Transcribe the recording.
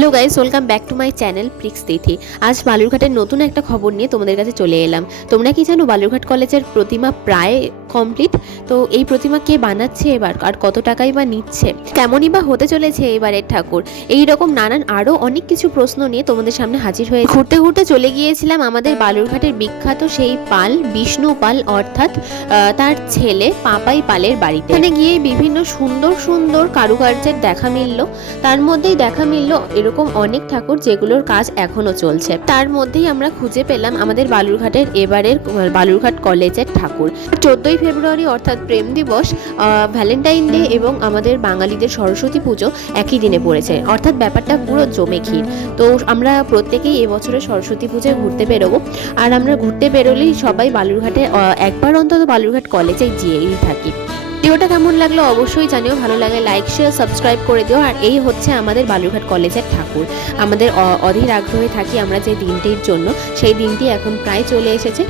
Hello guys welcome back to my channel Prix Tithi. আজ বালুরঘাটের নতুন একটা খবর নিয়ে তোমাদের কাছে চলে এলাম। তোমরা কি জানো, বালুরঘাট কলেজের প্রতিমা প্রায় কমপ্লিট তো এই প্রতিমা কে বানাচ্ছে এবার? আর কত টাকাই বা নিচ্ছে? কেমনই বা হতে চলেছে এবারের ঠাকুর? এই রকম নানান আরও অনেক কিছু প্রশ্ন নিয়ে তোমাদের সামনে হাজির হয়ে ঘুরতে ঘুরতে চলে গিয়েছিলাম আমাদের বালুরঘাটের বিখ্যাত সেই পাল, বিষ্ণু পাল, অর্থাৎ তার ছেলে পাপাই পালের বাড়িতে। এখানে গিয়ে বিভিন্ন সুন্দর সুন্দর কারুকার্যের দেখা মিলল। তার মধ্যেই দেখা মিলল এরকম অনেক ঠাকুর যেগুলোর কাজ এখনও চলছে। তার মধ্যেই আমরা খুঁজে পেলাম আমাদের বালুরঘাটের এবারের, বালুরঘাট কলেজের ঠাকুর। চোদ্দই ফেব্রুয়ারি অর্থাৎ প্রেম দিবস ভ্যালেন্টাইন ডে এবং আমাদের বাঙালিদের সরস্বতী পুজো একই দিনে পড়েছে। অর্থাৎ ব্যাপারটা পুরো জমে ক্ষীর। তো আমরা প্রত্যেকেই এবছরে সরস্বতী পুজোয় ঘুরতে বেরোবো। আর আমরা ঘুরতে বেরোলেই সবাই বালুরঘাটে একবার অন্তত বালুরঘাট কলেজে গিয়েই থাকি। ভিডিওটা কেমন লাগল অবশ্যই জানিও। ভালো লাগে লাইক শেয়ার সাবস্ক্রাইব করে দিও। আর এই হচ্ছে আমাদের বালুরঘাট কলেজের ঠাকুর। আমাদের অধীর আগ্রহে থাকি আমরা যে দিনটির জন্য। সেই দিনটি এখন প্রায় চলে এসেছে।